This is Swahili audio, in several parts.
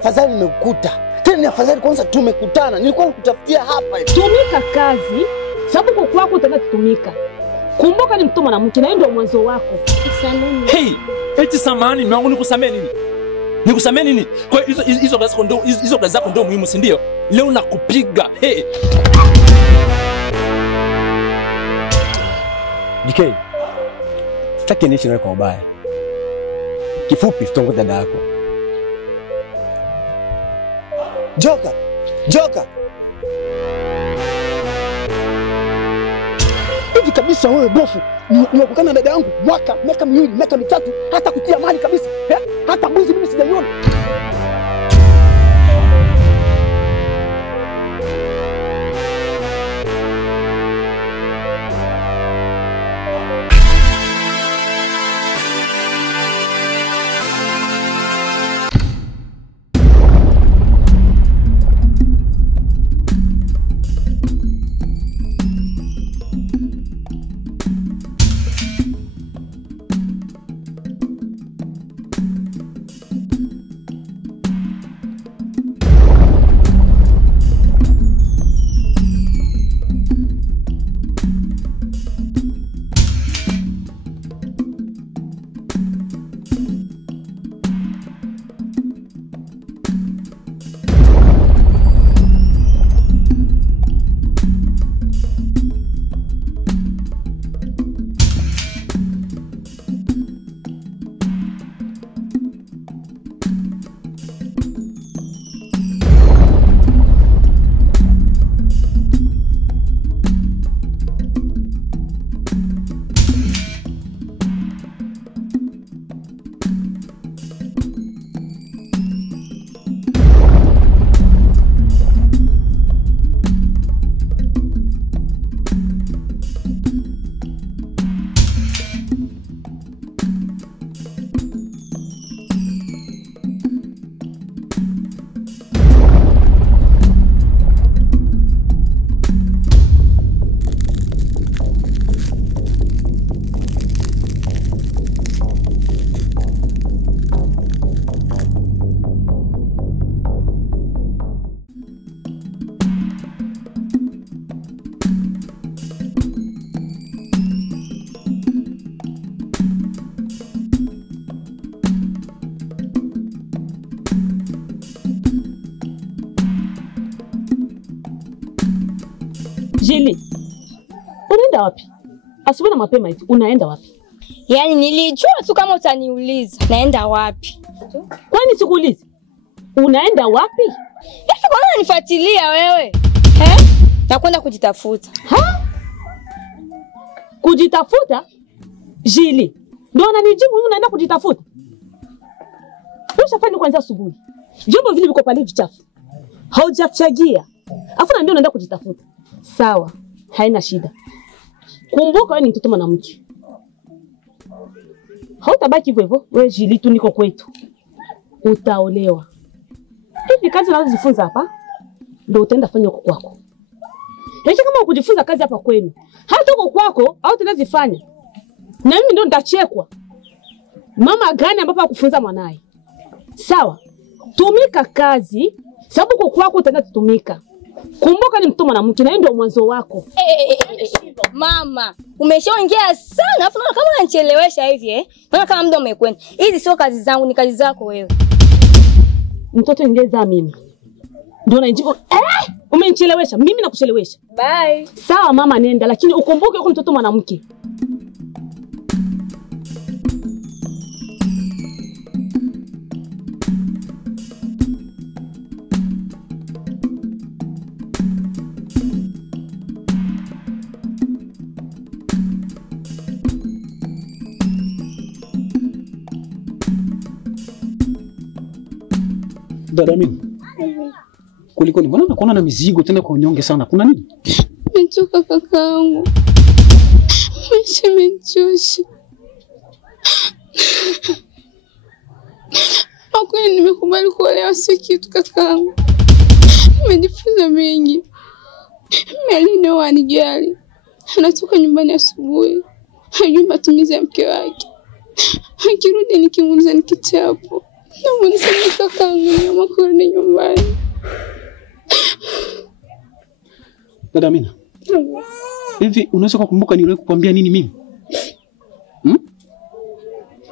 afadhali nimekukuta. Tena ni afadhali kwanza tumekutana. Nilikuwa nakutafutia hapa. Tumika kazi, sababu kwa kwako utaenda kutumika. Kumbuka ni mtoto na mke na ndio mwanzo wako. Hey, eti samani mwangu nikusamee nini? Nikusamee nini? Kwa hizo kazi zako ndio muhimu, si ndio? Leo nakupiga. Hey. DK. Sitaki niishi nawe kwa ubaya. Kifupi tutongoze dada yako. Joka. Joka. Hivi kabisa wewe bofu, nimekukana dada yangu miaka miwili, miaka mitatu, hata kutia mali kabisa. Hata mbuzi mimi sijaiona. Jili, unaenda wapi? Asubuhi na mapema hivi, unaenda wapi? Yaani nilijua tu kama utaniuliza naenda wapi. Kwani sikuulizi? Unaenda wapi? Hivi kwa nini unanifuatilia wewe? Nakwenda kujitafuta. Ha? Kujitafuta? Jili, ndio unanijibu unaenda kujitafuta? Ushafanya kwanza asubuhi. Jumbo vile viko pale vichafu. Haujachagia. Afu na ndio unaenda kujitafuta. Sawa, haina shida. Kumbuka wewe ni mtoto mwanamke. Hautabaki hivyo hivyo, wewe Jili tu niko kwetu. Utaolewa. Hivi kazi unazojifunza hapa ndio utaenda fanya huko kwako. Lakini kama ukujifunza kazi hapa kwenu, hata huko kwako au tunazifanya. Na mimi ndio nitachekwa. Mama gani ambapo akufunza mwanae? Sawa. Tumika kazi, sababu kwa kwako utaenda kutumika. Kumbuka ni mtoto mwanamke na ndio mwanzo wako. Mama, umeshaongea sana, afu kama unanichelewesha hivi Naona kama muda umekwenda. Hizi sio kazi zangu, ni kazi zako wewe. Mtoto ingeza mimi. Ndio unajibu umenichelewesha, mimi nakuchelewesha. Bye. Sawa mama nenda, lakini ukumbuke uko mtoto mwanamke. Dada mimi. Kuliko ni mbona nakuona na mizigo tena kwa unyonge sana? Kuna nini? Nimechoka kakaangu. Nimechosha. Hakwani nimekubali kuolewa sio kitu kakaangu. Nimejifunza mengi. Meli ndio anijali. Anatoka nyumbani asubuhi. Hajui matumizi ya mke wake. Akirudi nikimuuliza ni kitabu. Naomba nisamehe kakangu, niomba kurudi nyumbani. Dada Amina. Hivi unaweza kukumbuka niliwahi kukwambia nini mimi?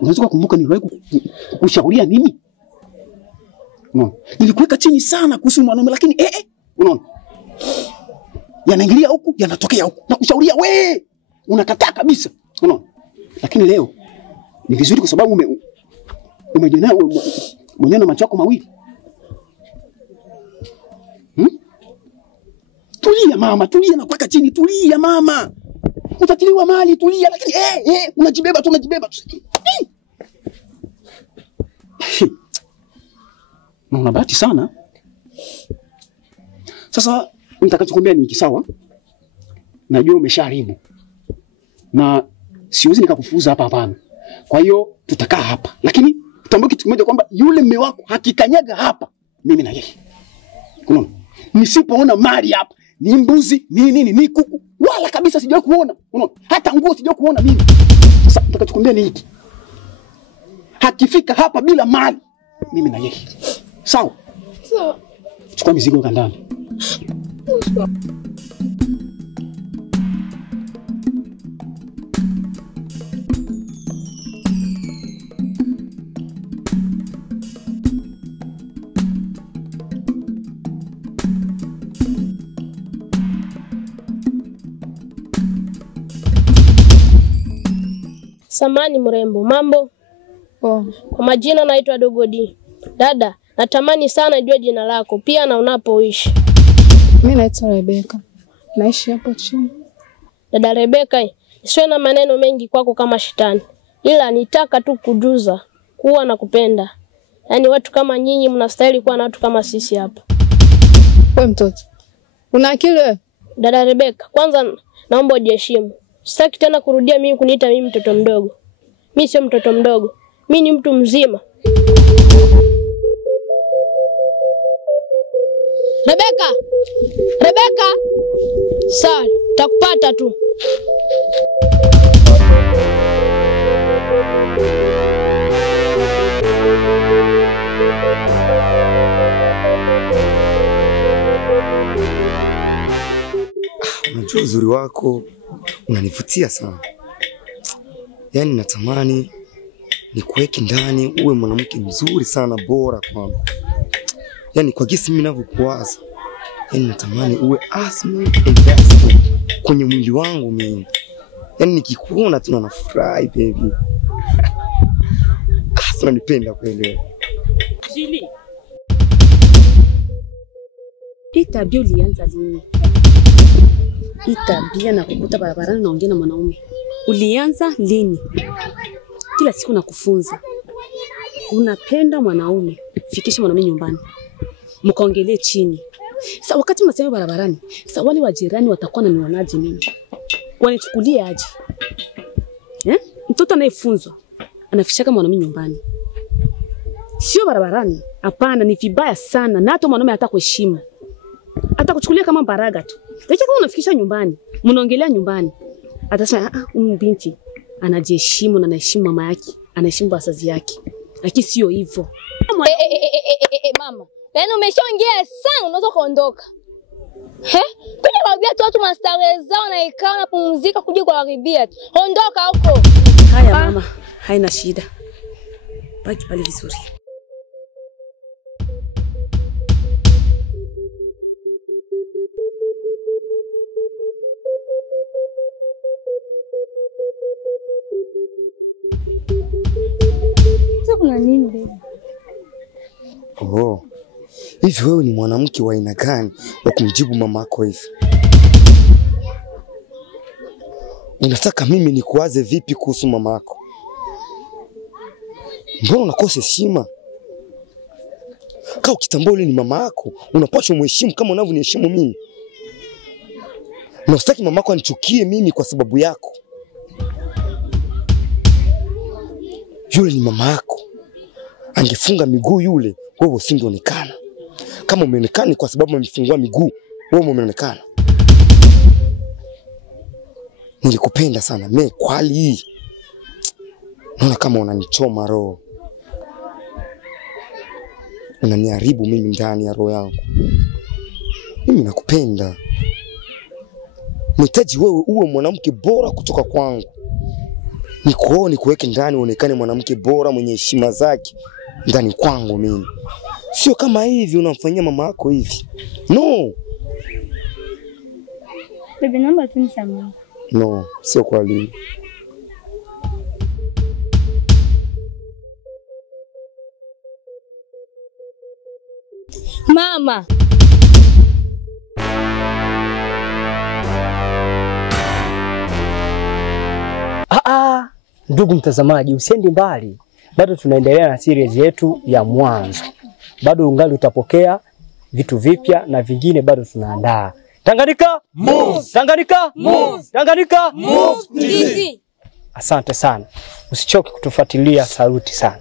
Unaweza kukumbuka niliwahi kukushauria nini? Unaona? Nilikuweka chini sana kuhusu mwanaume lakini unaona? Yanaingilia huku, yanatokea huku. Nakushauria we, unakataa kabisa. Unaona? Lakini leo ni vizuri kwa sababu umejiona mwenyewe na macho yako mawili. Tulia mama, tulia na kuweka chini, tulia mama. Utatiliwa mali, tulia lakini unajibeba tu. Na una bahati sana. Sasa nitakachokuambia ni kisawa. Najua umeshaharibu. Na siwezi nikakufuza hapa hapana. Kwa hiyo tutakaa hapa. Lakini tutambue kitu kimoja kwamba yule mume wako hakikanyaga hapa mimi na yeye. Unaona? Nisipoona mali hapa, ni mbuzi, ni kuku, wala kabisa sijawahi kuona. Unaona? Hata nguo sijawahi kuona mimi. Sasa nitakachokuambia ni hiki. Hakifika hapa bila mali mimi na yeye. Sawa? Sawa. Chukua mizigo kandani. Samani mrembo, mambo? Kwa majina naitwa Dogodi. Dada, natamani sana jua jina lako, pia na unapoishi. Mimi naitwa Rebeka. Naishi hapo chini. Dada Rebeka, nisiwe na maneno mengi kwako kama shetani. Ila nitaka tu kujuza kuwa na kupenda. Yaani watu kama nyinyi mnastahili kuwa na watu kama sisi hapa. Wewe mtoto, una akili wewe? Dada Rebeka, kwanza naomba ujiheshimu. Sitaki tena kurudia mimi kuniita mimi mtoto mdogo. Mimi sio mtoto mdogo. Mimi ni mtu mzima. Rebeka! Rebeka! Sawa, takupata tu. Unajua uzuri wako unanivutia sana. Yaani natamani nikuweke ndani uwe mwanamke mzuri sana bora kwangu. Yaani kwa gisi mimi ninavyokuwaza. Yaani natamani uwe asma investment kwenye mwili wangu mimi. Yaani nikikuona tu nafurahi baby. Sana nipenda kweli. Jili. Hii tabia ulianza lini? Hii tabia na kukuta barabarani naongea na mwanaume. Ulianza lini? Kila siku nakufunza. Unapenda mwanaume, fikisha mwanaume nyumbani. Mkaongelee chini. Sasa wakati mnasema barabarani, sasa wale wa jirani watakuwa na nionaje mimi? Wanichukulia aje? Mtoto anayefunzwa anafishaka mwanaume nyumbani. Sio barabarani. Hapana, ni vibaya sana. Na hata mwanaume hata kuheshimu. Hata kuchukulia kama baraga tu. Lakini kama unafikisha nyumbani, mnaongelea nyumbani. Atasema binti anajiheshimu na anaheshimu mama yake, anaheshimu wazazi yake. Lakini sio hivyo. Mama, yaani umeshaongea sana, unaweza kuondoka. Kuja kuharibia tu watu mastarehe zao na ikao na pumzika kuja kuharibia tu. Ondoka huko. Haya mama, haina shida. Baki pale vizuri. Kuna nini baby? Oh. Hivi wewe ni mwanamke wa aina gani wa kumjibu mama yako hivi? Unataka mimi nikuwaze vipi kuhusu mama yako? Mbona unakosa heshima? Kaa ukitambua yule ni mama yako, unapaswa mheshimu kama unavyoniheshimu mimi. Na usitaki mama yako anichukie mimi kwa sababu yako. Yule ni mama yako. Angefunga miguu yule, wewe usingeonekana. Kama umeonekana kwa sababu amefungua miguu, wewe umeonekana. Nilikupenda sana, mimi kwa hali hii. Naona kama unanichoma roho. unaniharibu mimi ndani ya roho yangu. Mimi nakupenda. Nahitaji wewe uwe mwanamke bora kutoka kwangu. Nikuweke ndani uonekane mwanamke bora mwenye heshima zake ndani kwangu mimi. Sio kama hivi unamfanyia mama yako hivi. No. Baby, naomba tu nisamehe. No, sio kwa leo. Mama. Ndugu mtazamaji, usiende mbali. Bado tunaendelea na series yetu ya mwanzo. Bado ungali utapokea vitu vipya na vingine bado tunaandaa. Tanganyika move! Tanganyika move! Tanganyika move! Asante sana. Usichoke kutufuatilia. Saluti sana.